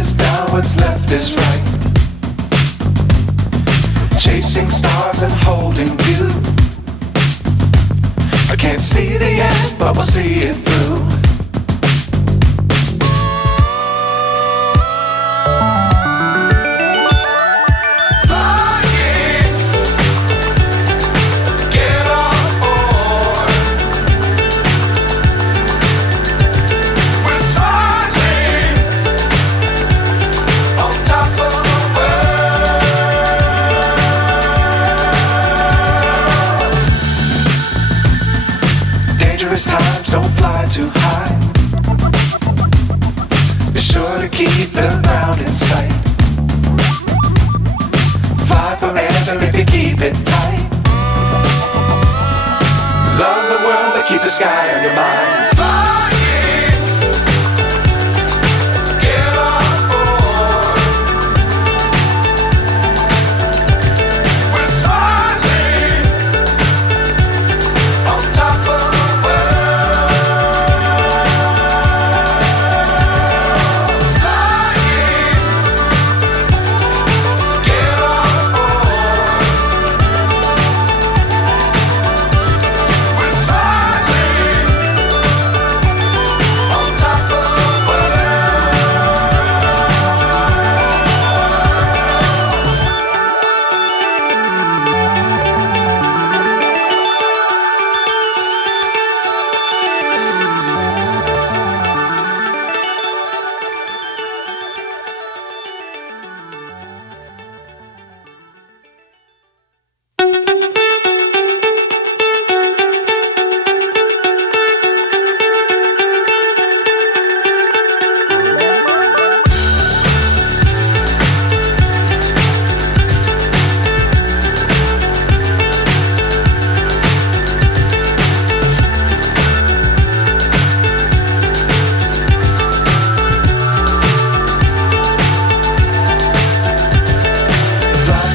is down, what's left is right. Chasing stars and holding you. I can't see the end, but we'll see it through. Times don't fly too high. Be sure to keep the ground in sight. Fly forever if you keep it tight. Love the world but keep the sky on your mind.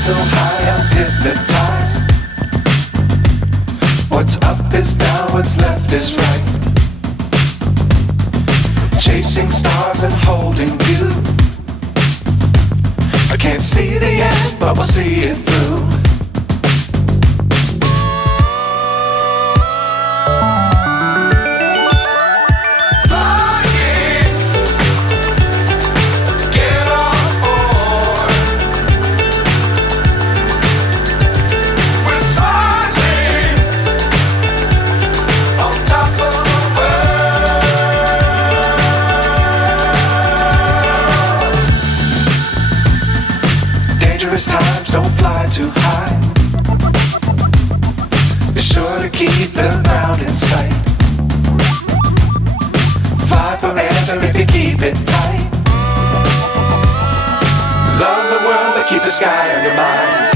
So high I'm hypnotized. What's up is down, what's left is right. Chasing stars and holding you. I can't see the end, but we'll see it through. Times don't fly too high. Be sure to keep the ground in sight. Fly forever if you keep it tight. Love the world but keep the sky on your mind.